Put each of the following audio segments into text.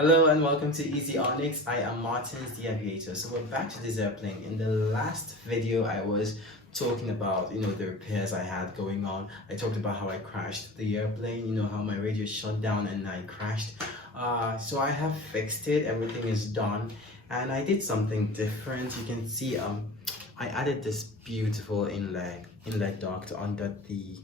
Hello and welcome to Easy Onyx. I am Martins the Aviator. So we're back to this airplane. In the last video I was talking about the repairs I had going on. I talked about how I crashed the airplane, how my radio shut down and I crashed. So I have fixed it, everything is done, and I did something different. You can see I added this beautiful inlet duct under the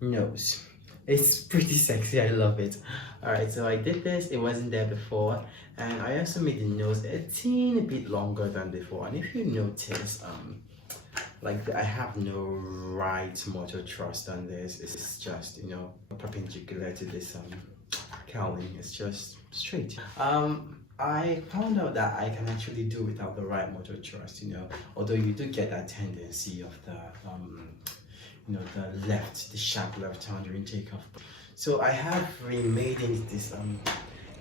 nose. It's pretty sexy, I love it. Alright, so I did this, it wasn't there before, and I also made the nose a teeny bit longer than before. And if you notice, I have no right motor thrust on this. It's just perpendicular to this cowling. It's just straight. I found out that I can actually do without the right motor thrust, although you do get that tendency of the the sharp left turn during takeoff. So I have remade this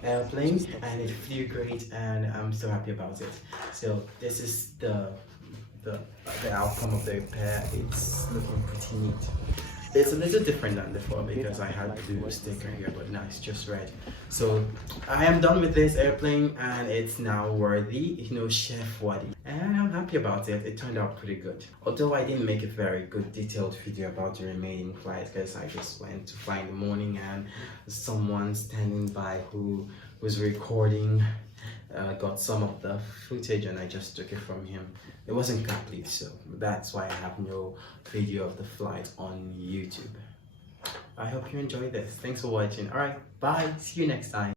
airplane, and it flew great, and I'm so happy about it. So this is the outcome of the repair. It's looking pretty neat. It's a little different than before because I had the blue sticker here, but now it's just red. So I am done with this airplane, and it's now worthy, chef worthy. And I'm happy about it. It turned out pretty good. Although I didn't make a very good detailed video about the remaining flights because I just went to fly in the morning, and someone standing by who was recording got some of the footage, and I just took it from him. It wasn't complete, so that's why I have no video of the flight on YouTube. I hope you enjoyed this. Thanks for watching. Alright, bye. See you next time.